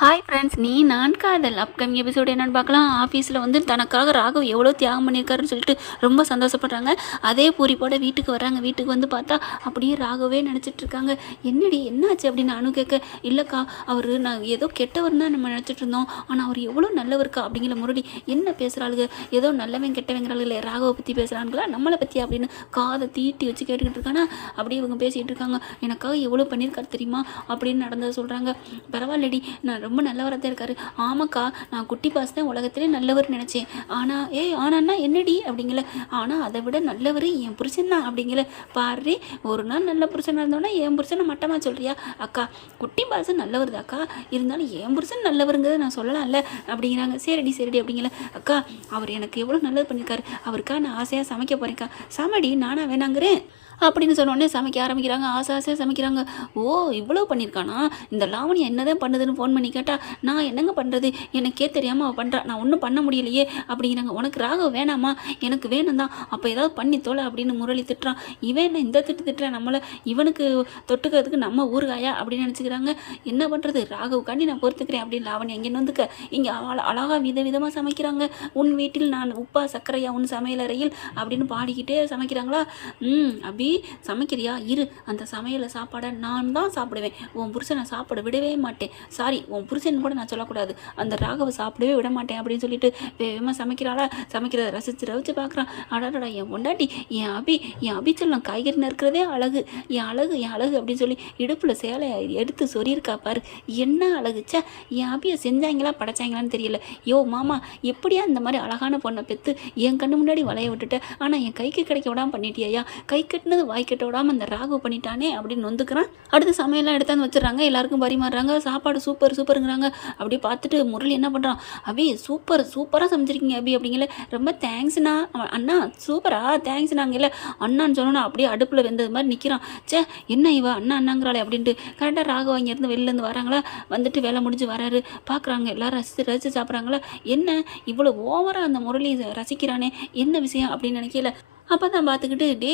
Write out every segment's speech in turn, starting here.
Hi friends நீ நான் காதல். அப்கமிங் எபிசோடு என்னென்னு பார்க்கலாம். ஆஃபீஸில் வந்து தனக்காக ராகவ் எவ்வளோ தியாகம் பண்ணியிருக்காருன்னு சொல்லிட்டு ரொம்ப சந்தோஷப்படுறாங்க. அதே பூரிப்போட வீட்டுக்கு வராங்க வீட்டுக்கு வந்து பார்த்தா அப்படியே ராகவே நினச்சிட்டு இருக்காங்க. என்னடி என்னாச்சு அப்படின்னு அணு கேட்க இல்லைக்கா அவர் நான் ஏதோ கெட்டவர் தான் நம்ம நினச்சிட்டு இருந்தோம். ஆனால் அவர் எவ்வளோ நல்லவருக்கா அப்படிங்கிற முரடி என்ன பேசுகிறாளுங்க ஏதோ நல்லவன் கெட்டவங்கிறாளுங்களே ராகவை பற்றி பேசுகிறாங்களா நம்மளை பற்றி அப்படின்னு காதை தீட்டி வச்சு கேட்டுக்கிட்டு இருக்கானா? அப்படியே இவங்க பேசிகிட்டு இருக்காங்க. எனக்காக எவ்வளோ பண்ணியிருக்காரு தெரியுமா? அப்படின்னு நடந்ததை சொல்கிறாங்க பரவாயில்லடி நான் ரொம்ப நல்லவராக தான் இருக்காரு. ஆமாக்கா நான் குட்டி பாஸ் தான் உலகத்திலே நல்லவர் நினச்சேன். ஆனால் ஏய் ஆனான்னா என்னடி? அப்படிங்கல. ஆனால் அதை விட நல்லவர் என் புருஷன் தான் அப்படிங்கல. பாரு ஒரு நாள் நல்ல புருஷனாக இருந்தோன்னா என் புருஷனை மட்டமாக சொல்கிறியா அக்கா குட்டி பாஸ் நல்லவர் தாக்கா இருந்தாலும் என் புருஷன் நல்லவருங்கிறத நான் சொல்லலாம்ல. அப்படிங்கிறாங்க. சரிடி சரிடி அப்படிங்கல. அக்கா அவர் எனக்கு எவ்வளோ நல்லது பண்ணியிருக்காரு அவருக்கா நான் ஆசையாக சமைக்க போகிறேன்க்கா சமடி நானா வேணாங்கிறேன். அப்படின்னு சொன்னோடனே சமைக்க ஆரம்பிக்கிறாங்க. ஆசை ஆசையாக சமைக்கிறாங்க. ஓ இவ்வளோ பண்ணியிருக்கானா இந்த லாவணி என்னதான் பண்ணுதுன்னு ஃபோன் பண்ணி கேட்டால் நான் என்னங்க பண்ணுறது எனக்கே தெரியாமல் அவள் பண்ணுறா நான் ஒன்றும் பண்ண முடியலையே அப்படிங்கிறாங்க. உனக்கு ராகவ் வேணாமா? எனக்கு வேணும் தான் அப்போ ஏதாவது பண்ணி தோலை அப்படின்னு முரளி திட்டுறான். இவன் என்ன இந்த திட்டு திட்டுறான் நம்மளை இவனுக்கு தொட்டுக்கிறதுக்கு நம்ம ஊருகாயா அப்படின்னு நினச்சிக்கிறாங்க. என்ன பண்ணுறது ராகவுக்காண்டி நான் பொறுத்துக்கிறேன் அப்படின்னு லாவணி அங்கேன்னு வந்துக்க. இங்கே அவள் அழகாக வித விதமாக சமைக்கிறாங்க. உன் வீட்டில் நான் உப்பா சர்க்கரையா உன் சமையலறையில் அப்படின்னு பாடிக்கிட்டே சமைக்கிறாங்களா? ம் அப்படி அபி சமைக்கிறியா? இரு. அந்த சமையலை சாப்பாடை நான் தான் சாப்பிடுவேன். உன் புருஷனை சாப்பிட விடவே மாட்டேன். சாரி உன் புருஷன் கூட நான் சொல்லக்கூடாது. அந்த ராகவை சாப்பிடவே விட மாட்டேன் அப்படின்னு சொல்லிட்டு வேகமாக சமைக்கிறாளா? சமைக்கிறத ரசித்து ரசித்து பார்க்குறான். அடாடா என் பொண்டாட்டி என் அபி என் அபி சொல்லம் காய்கறி நறுக்கிறதே அழகு. என் அழகு என் அழகு அப்படின்னு சொல்லி இடுப்பில் சேலையை எடுத்து சொல்லியிருக்கா பாரு. என்ன அழகுச்சா என் அபியை செஞ்சாங்களா படைச்சாங்களான்னு தெரியல. யோ மாமா எப்படியா இந்த மாதிரி அழகான பொண்ணை பெற்று என் கண்ணு முன்னாடி வளைய விட்டுட்டேன் ஆனால் என் கைக்கு கிடைக்க விடாம பண்ணிட்டியா கை கட்டினது வாய் கட்ட விடாம அந்த ராகு பண்ணிட்டானே அப்படின்னு நொந்துக்கிறான். அடுத்து சமையல்லாம் எடுத்தாந்து வச்சிடுறாங்க. எல்லாருக்கும் பரிமாறுறாங்க. சாப்பாடு சூப்பர் சூப்பருங்கிறாங்க அப்படி பார்த்துட்டு முரளி என்ன பண்ணுறான் அபி சூப்பர் சூப்பராக சமைச்சிருக்கீங்க அபி அப்படிங்கல. ரொம்ப தேங்க்ஸ்ண்ணா அண்ணா சூப்பரா தேங்க்ஸ்ண்ணாங்கல்ல அண்ணான்னு சொன்னோன்னா அப்படியே அடுப்பில் வெந்தது மாதிரி நிற்கிறான் ச்சே என்ன இவ? அண்ணா அண்ணாங்கிறாளே அப்படின்ட்டு கரெக்டாக ராகு வாங்கியிருந்து வெளிலேருந்து வராங்களா? வந்துட்டு வேலை முடிஞ்சு வராரு. பார்க்குறாங்க எல்லாரும் ரசித்து ரசித்து சாப்பிட்றாங்களா? என்ன? இவ்வளோ ஓவராக அந்த முரளி ரசிக்கிறானே. என்ன விஷயம் அப்படின்னு நினைக்கல. அப்போ தான் பார்த்துக்கிட்டு டே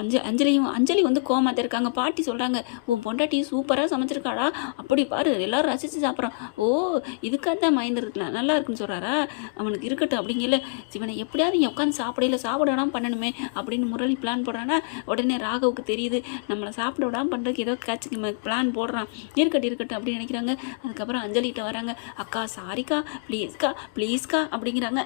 அஞ்ச அஞ்சலியும் அஞ்சலி வந்து கோமாத்த இருக்காங்க. பாட்டி சொல்கிறாங்க உன் பொண்டாட்டி சூப்பராக சமைச்சிருக்காடா அப்படி பாரு எல்லோரும் ரசித்து சாப்பிட்றோம் ஓ இதுக்காக தான் மைண்ட் நல்லா இருக்குன்னு சொல்கிறாரா அவனுக்கு இருக்கட்டும் அப்படிங்கல. சிவனை எப்படியாவது இங்கே உட்காந்து சாப்பிடையில சாப்பிட விடாம பண்ணணுமே அப்படின்னு முரளி பிளான் போடுறான்னா உடனே ராகவுக்கு தெரியுது நம்மளை சாப்பிட விடாம பண்ணுறதுக்கு ஏதோ கேட்சுக்கு பிளான் போடுறான். இருக்கட்டும் இருக்கட்டும் அப்படின்னு நினைக்கிறாங்க. அதுக்கப்புறம் அஞ்சலிகிட்ட வராங்க அக்கா சாரிக்கா ப்ளீஸ்க்கா ப்ளீஸ்க்கா அப்படிங்கிறாங்க.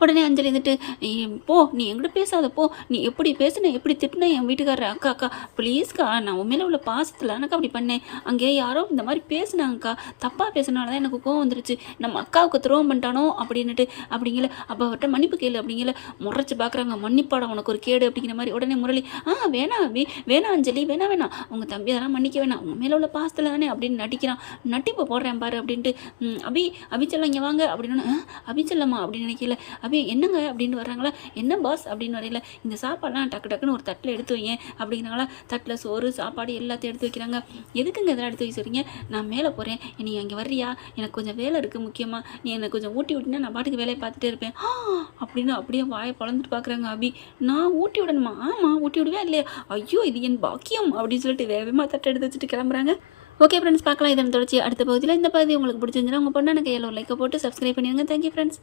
உடனே அஞ்சலி இருந்துட்டு நீ போ நீ எங்கிட்ட பேசாத போ. நீ எப்படி பேசுன எப்படி திட்டின என் வீட்டுக்காரர் அக்கா அக்கா. ப்ளீஸ்க்கா நான் உண்மையில உள்ள பாசத்தில் எனக்கு அப்படி பண்ணேன். அங்கே யாரோ இந்த மாதிரி பேசுனாங்கக்கா. தப்பாக பேசினால தான் எனக்கு கோவம் வந்துருச்சு. நம்ம அக்காவுக்கு துரோகம் பண்ணிட்டானோ அப்படின்னுட்டு அப்படிங்கல. அப்போ அவர்கிட்ட மன்னிப்பு கேளு அப்படிங்கல. முறைச்சு பார்க்குறாங்க மன்னிப்பாடா உனக்கு ஒரு கேடு அப்படிங்கிற மாதிரி உடனே முரளி ஆ வேணாம் அபி. வேணாம் அஞ்சலி. வேணாம் வேணாம் உங்கள் தம்பி அதெல்லாம் மன்னிக்க வேணாம். உங்கள் மேலே உள்ள பாசத்தில் தானே அப்படின்னு நடிக்கிறான். நட்டிப்பு போடுறேன் பாரு அப்படின்ட்டு அபி அபிச்செல்லாம் இங்கே வாங்க அப்படின்னு "ஆ, அபிச்செல்லம்மா அப்படின்னு நினைக்கல. அபி என்னங்க அப்படின்னு வர்றாங்களா? என்ன பாஸ் அப்படின்னு வரையில இந்த சாப்பாடுலாம் டக்கு டக்குன்னு ஒரு தட்டில் எடுத்து வைங்க அப்படிங்கிறாங்களா? தட்டில் சோறு சாப்பாடு எல்லாத்தையும் எடுத்து வைக்கிறாங்க. எதுக்குங்க இதெல்லாம் எடுத்து வைக்க நான் மேலே போகிறேன் நீ அங்கே வர்றியா? எனக்கு கொஞ்சம் வேலை இருக்குது முக்கியமாக நீ எனக்கு கொஞ்சம் ஊட்டி விட்டினா நான் பாட்டுக்கு வேலையை பார்த்துட்டே இருப்பேன். அப்படின்னு அப்படியே வாயை பழந்துட்டு பார்க்குறாங்க அபி. நான் ஊட்டி விடணுமா? ஆமாம் ஊட்டி விடுவே இல்லையா? ஐயோ இது என் பாக்கியம் அப்படின்னு சொல்லிட்டு வேகமாக தட்டை எடுத்து வச்சுட்டு கிளம்புறாங்க. ஓகே ஃப்ரெண்ட்ஸ் பார்க்கலாம். இதன் தொடர்ச்சி அடுத்த பகுதியில். இந்த பகுதி உங்களுக்கு பிடிச்சிருந்துச்சுன்னா உங்கள் பொண்ணு எனக்கு ஒரு லைக்கை போட்டு சப்ஸ்கிரைப் பண்ணிடுங்க. Thank you friends